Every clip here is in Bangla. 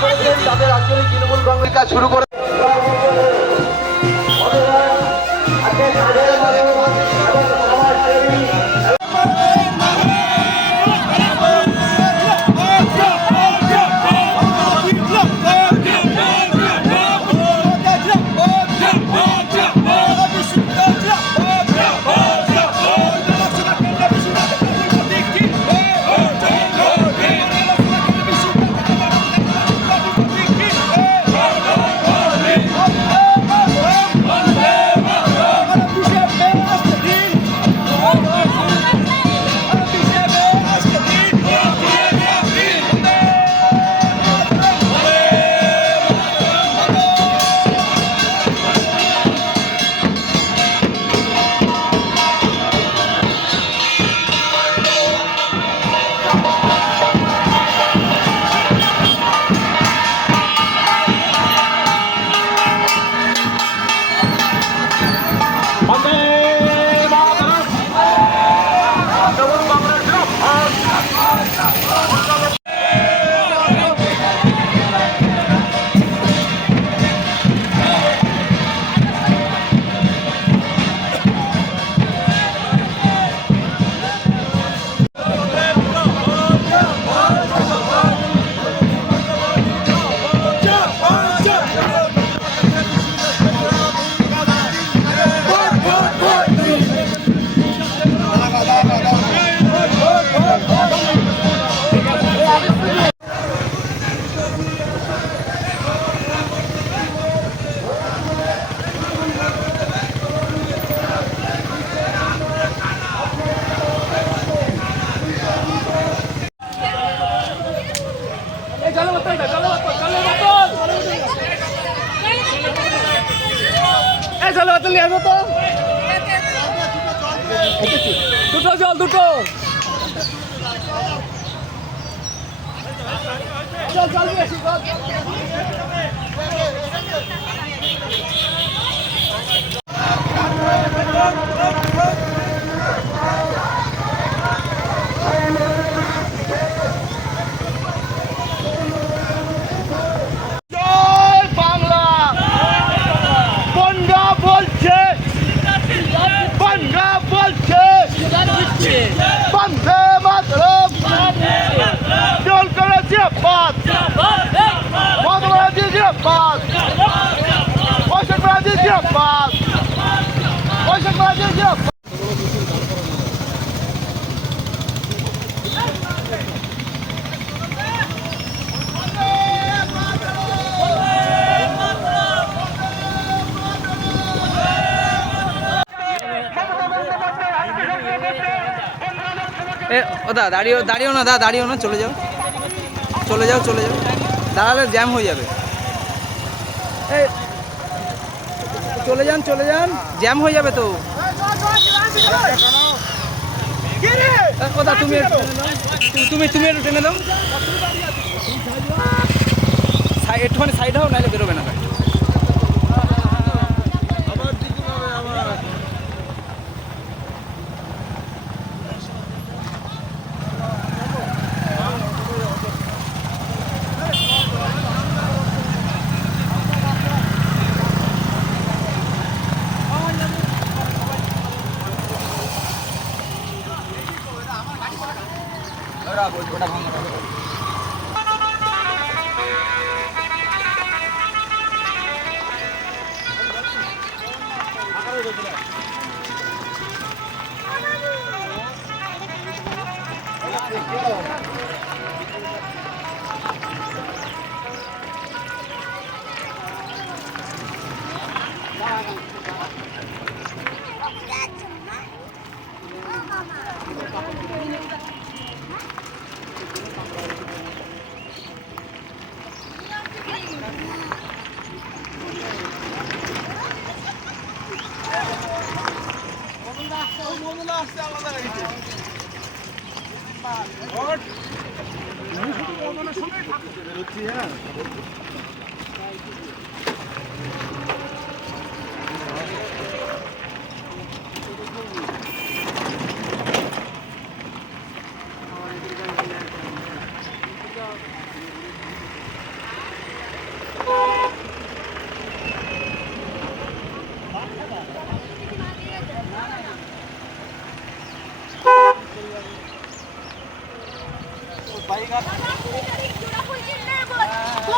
করেছেন তাদের তৃণমূল কংগ্রেস শুরু করে দুটো জল দুটো। জয় দা দাঁড়িয়েও দাঁড়িয়েও না দা দাঁড়িয়েও না, চলে যাও। চলে যাও চলে যাও। দাঁড়ালে জ্যাম হয়ে যাবে। চলে যান চলে যান। জ্যাম হয়ে যাবে তো। দা, তুমি তুমি তুমি একটু টেনে দাও একটুখানি সাইড হও, নাহলে বেরোবে না। আসছে আলাদা হ্যাঁ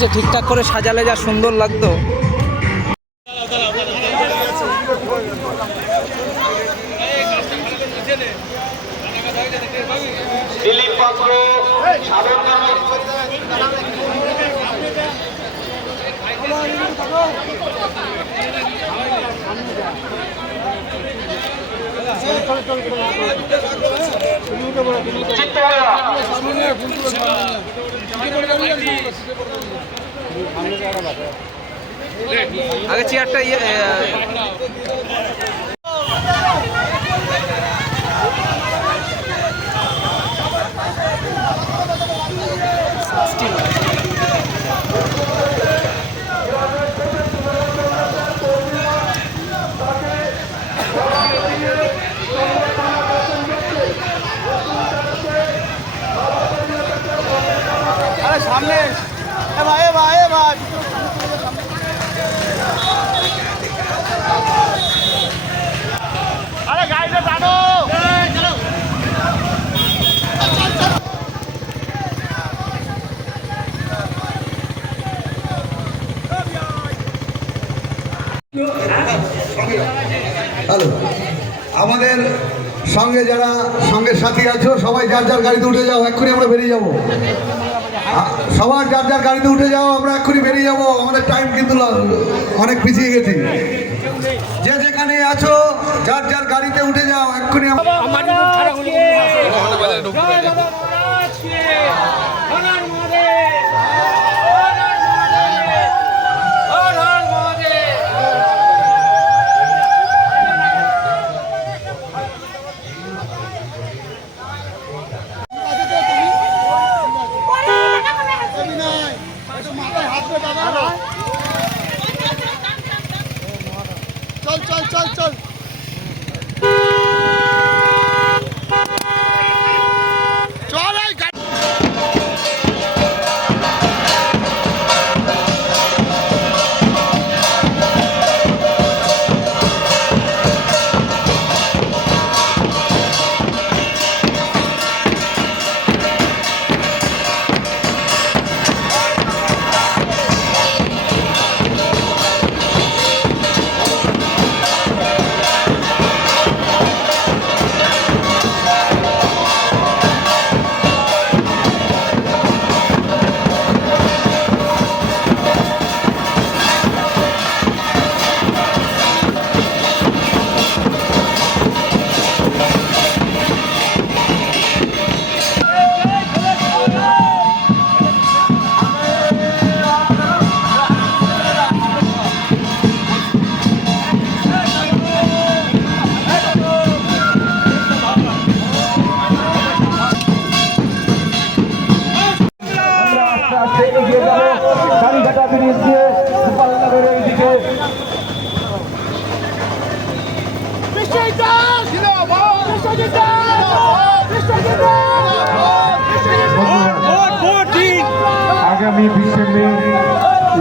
করেছে ঠিকঠাক করে সাজালে যা সুন্দর লাগতো। দিলীপ পাত্র আগে চেয়ারটা ইয়ে এ, হ্যালো। আমাদের সঙ্গে যারা সঙ্গে সাথী আছো সবাই যার যার গাড়িতে উঠে যাও এক্ষুনি আমরা বেরিয়ে যাব। সবার যার যার গাড়িতে উঠে যাও আমরা এক্ষুনি বেরিয়ে যাব আমাদের টাইম কিন্তু অনেক পিছিয়ে গেছি যে যেখানে আছো যার যার গাড়িতে উঠে যাও এক্ষুনি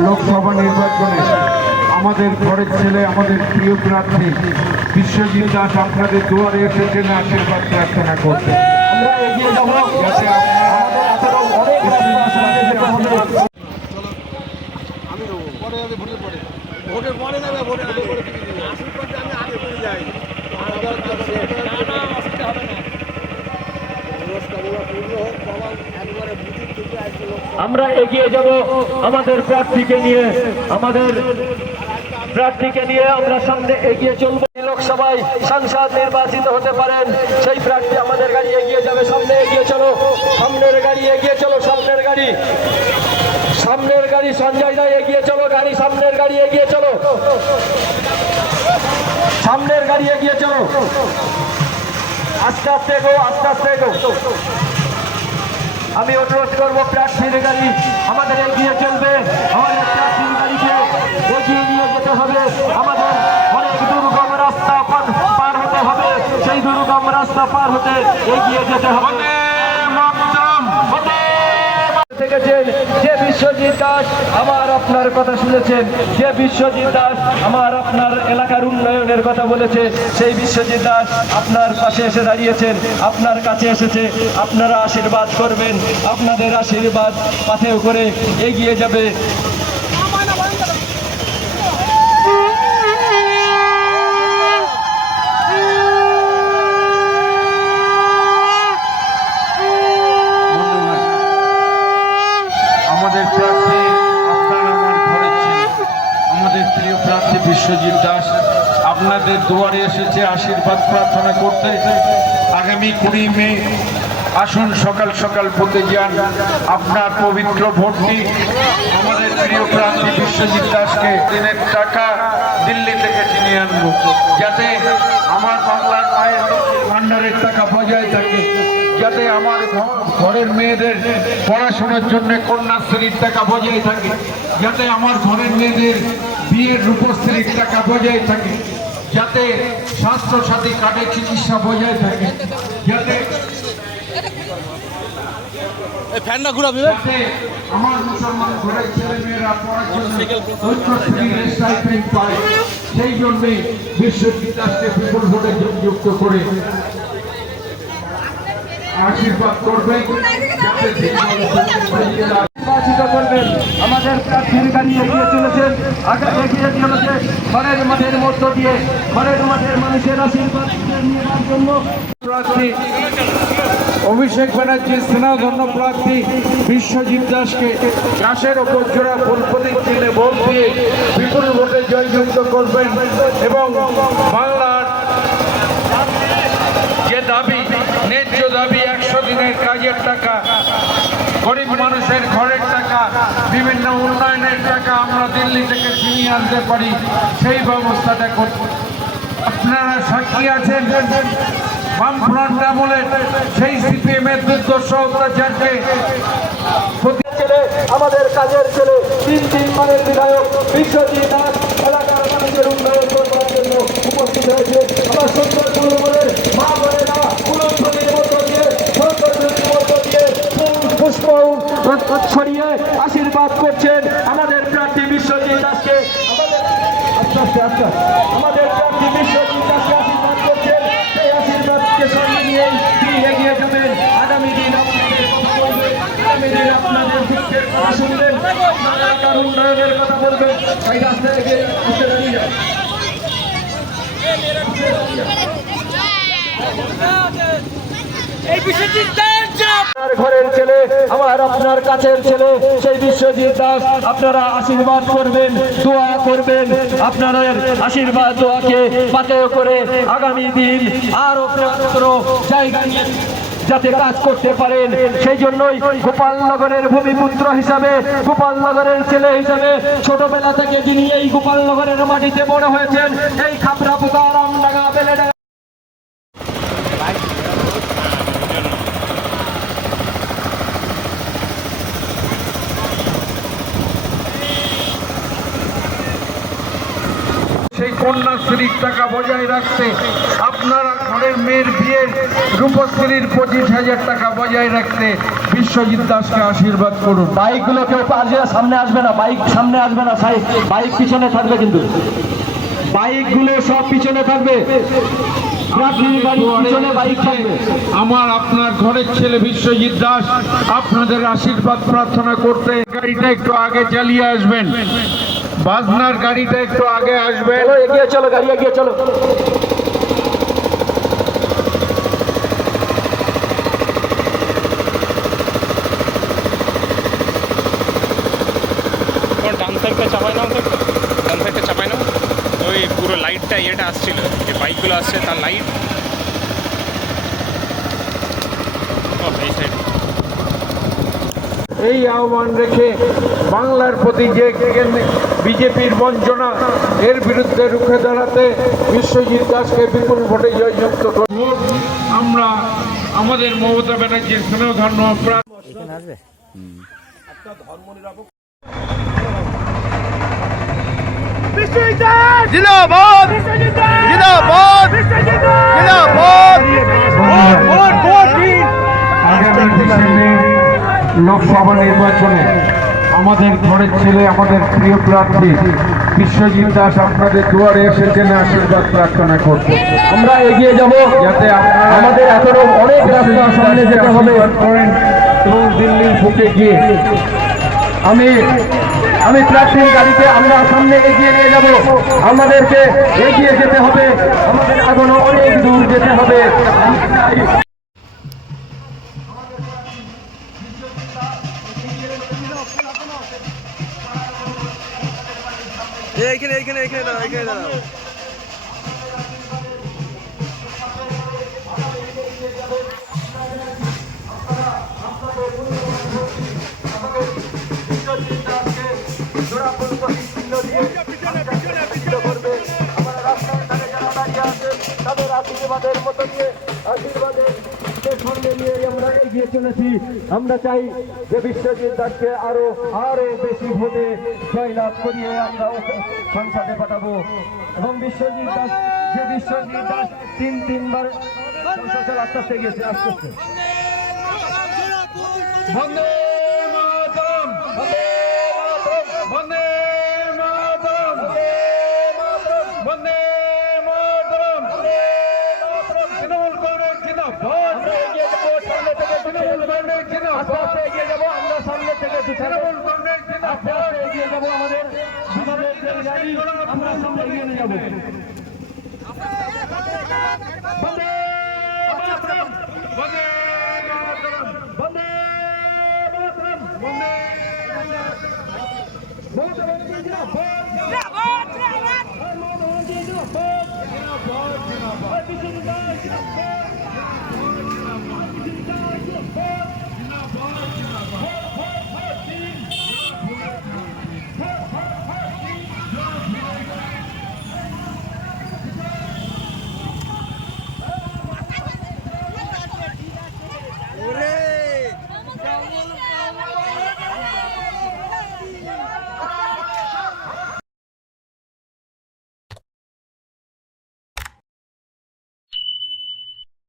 লোকসভা নির্বাচনে আমাদের ঘরের ছেলে আমাদের প্রিয় প্রার্থী বিশ্বজিৎ দাস আপনাদের দুয়ারে এসেছেন আশীর্বাদ প্রার্থনা করতে। আমরা এগিয়ে যাব যাতে আমাদের এখনও অনেক রাস্তা আছে যেটা আমাদের আমরা এগিয়ে যাব আমাদের প্রার্থীকে নিয়ে, আমাদের প্রার্থীকে নিয়ে আমরা সামনে এগিয়ে চলবো। লোকসভায় সাংসদ নির্বাচিত হতে পারেন, সেই প্রার্থী আমাদের গাড়ি এগিয়ে যাবে। সামনে এগিয়ে চলো, সামনের গাড়ি এগিয়ে চলো, সামনের গাড়ি। সামনের গাড়ি সঞ্জয় দায় এগিয়ে চলো, গাড়ি সামনের গাড়ি এগিয়ে চলো। সামনের গাড়ি এগিয়ে চলো। আস্তে আস্তে এগো, আস্তে আস্তে এগো। আমি অনুরোধ করব, প্রার্থীর গাড়ি আমাদের এগিয়ে চলবে। আমাদের প্রার্থীর গাড়িকে এগিয়ে নিয়ে যেতে হবে। আমাদের অনেক দুর্গম রাস্তা পার- হতে হবে। সেই দুর্গম রাস্তা পার হতে এগিয়ে যেতে হবে। দেখেছেন যে বিশ্বজিৎ দাস আমার আপনার কথা শুনেছেন। যে বিশ্বজিৎ দাস আমার আপনার এলাকার উন্নয়নের কথা বলেছে, সেই বিশ্বজিৎ দাস আপনার পাশে এসে দাঁড়িয়েছেন, আপনার কাছে এসেছে। আপনারা আশীর্বাদ করবেন, আপনাদের আশীর্বাদ পাথেও করে এগিয়ে যাবে আমাদের প্রার্থী আপনার আমার ঘরের ছেলে প্রিয় প্রার্থী বিশ্বজিৎ দাস, আপনাদের দুয়ারে এসেছে আশীর্বাদ প্রার্থনা করতে। আগামী কুড়ি মে, আসুন সকাল সকাল পথে যান। আপনার পবিত্র ভোটটি আমাদের প্রিয় প্রার্থী বিশ্বজিৎ দাসকে দিনের টাকা দিল্লি থেকে কিনে আনব। যাতে আমার বাংলার মায়ের ভান্ডারের টাকা বজায় থাকে। যাতে আমার ঘরের মেয়েদের পড়াশোনার জন্য কন্যাশ্রীর টাকা বজায় থাকে। যাতে আমার ঘরের মেয়েদের বিয়ের রূপশ্রীর টাকা বজায় থাকে যাতে স্বাস্থ্য সাথী কার্ডের চিকিৎসা বজায় থাকে যাতে ফ্যানটা ঘুরাবি আমার মুসলমান ঘরের ছেলে পড়ার জন্য পায় সেই জন্যে বিশ্বজিৎ দাসকে বিপুল ভোটে যুক্ত করে আশীর্বাদ করবে যাতে নির্বাচিত করবেন। আমাদের প্রার্থীর গাড়ি এগিয়ে চলেছেন। আগে এগিয়ে চলেছে ঘরের মাঠের মধ্য দিয়ে। ঘরের মাঠের মানুষের আশীর্বাদ জন্য অভিষেক ব্যানার্জির স্নেহধন্য প্রার্থী বিশ্বজিৎ দাসকে ঘাসের ওপর জোড়া ফুল প্রতীক ভোট দিয়ে বিপুল ভোটে জয়যুক্ত করবেন এবং বাংলার যে দাবি, ন্যায্য দাবি একশো দিনের কাজের টাকা গরিব মানুষের ঘরের টাকা, বিভিন্ন উন্নয়নের টাকা আমরা দিল্লি থেকে ছিনিয়ে আনতে পারি, সেই ব্যবস্থাটা করতে আপনারা সাক্ষী আছেন? বামফ্রন্ট আমলে সেই সিপিএম এর দুর্দর্শ অত্যাচারকে আমাদের কাজের ছেলে, তিন তিন মানের বিধায়ক, বিশ্বজিৎ দাস, এলাকার মানুষের উন্নয়ন করবার জন্য উপস্থিত হয়েছে। আমার সুন্দর পূর্ণবনের মা বোনেরা উলম্ফনের মধ্য দিয়ে সৌন্দর্যের মধ্য দিয়ে ফুল পুষ্প ছড়িয়ে আশীর্বাদ করছেন আমাদের প্রার্থী বিশ্বজিৎ আমাদের আস্তে আস্তে। আমাদের প্রার্থী বিশ্বজিৎ আশীর্বাদ করছেন। সেই আশীর্বাদকে সঙ্গে নিয়েই তিনি এগিয়ে যাবেন। আগামী দিন কথা এই জয় আপনার ঘরের ছেলে আপনার কাছের ছেলে, সেই আপনারা আশীর্বাদ করবেন করবেন। করে আগামী দিন যাতে কাজ করতে পারেন। সেই জন্যই গোপালনগরের ভূমিপুত্র হিসাবে, গোপালনগরের ছেলে হিসাবে ছোটবেলা থেকে যিনি এই গোপালনগরের মাটিতে বড় হয়েছেন, এই খাপড়া পোকা কন্যাশ্রীর টাকা বজায় রাখতে আপনারা ঘরের মেয়ের বিয়ের রূপশ্রীর পঁচিশ হাজার টাকা বজায় রাখতে বিশ্বজিৎ দাসকে আশীর্বাদ করুন। বাইকগুলো কেউ আসবে সামনে আসবে না বাইক সামনে আসবে না সাই বাইক পিছনে থাকবে কিন্তু। বাইকগুলো সব পিছনে থাকবে। প্রার্থীর বাইক থাকবে। আমার আপনার ঘরের ছেলে বিশ্বজিৎ দাস আপনাদের আশীর্বাদ প্রার্থনা করতে গাড়িটা একটু আগে চালিয়ে আসবেন। বাজনার গাড়িটা একটু আগে আসবে। এগিয়ে চলো গাড়ি এগিয়ে চলো। তোমার ডান সাইডটা চাপাই নাও তো ডান সাইডটা চাপাই নাও। ওই পুরো লাইটটা ইয়েটা আসছিল যে বাইকগুলো আসছে তার লাইট ও এই সাইড এই আহ্বান রেখে বাংলার প্রতি যে বিজেপির বঞ্চনা এর বিরুদ্ধে রুখে দাঁড়াতে বিশ্বজিৎ দাসকে বিপুল ভোটে জয়যুক্ত করব আমরা আমাদের মমতা ব্যানার্জির স্নেহ ধর্ম আগামী লোকসভা নির্বাচনে আমাদের ঘরের ছেলে আমাদের প্রিয় প্রার্থী বিশ্বজিৎ দাস আপনাদের দুয়ারে এসেছেন আশীর্বাদ প্রার্থনা করতে আমরা এগিয়ে যাব। যাতে আমাদের এখনও অনেক রাস্তা সামনে যেতে হবে। করেন এবং দিল্লির বুকে গিয়ে। আমি আমি প্রার্থীর গাড়িতে আমরা সামনে এগিয়ে নিয়ে যাব। আমাদেরকে এগিয়ে যেতে হবে। আমাদের এখনও অনেক দূর যেতে হবে। এইখানে এইখানে এইখানে দাঁড়াও এইখানে দাঁড়াও। তাদের আশীর্বাদের মতো দিয়ে আমরা এগিয়ে চলেছি। আমরা চাই যে বিশ্বজিৎ দাসকে আরও আরও বেশি ভোটে জয়লাভ করিয়ে আমরা সংসদে পাঠাবো। এবং বিশ্বজিৎ দাস, যে বিশ্বজিৎ দাস তিন, তিনবার আস্তে আস্তে গিয়েছে আস্তে আস্তে বন্দে মাতরম বন্দে মাতরম বন্দে মাতরম তৃণমূল কংগ্রেস জিন্দাবাদ তৃণমূল কংগ্রেস জিন্দাবাদ এগিয়ে যাব আমরা সামনে থেকে তৃণমূল এগিয়ে যাব আমাদের আমরা সামনে এগিয়ে নিয়ে যাব। বন্দে মাতরম বন্দে মাতরম বন্দে মাতরম বন্দে মমতা ব্যানার্জি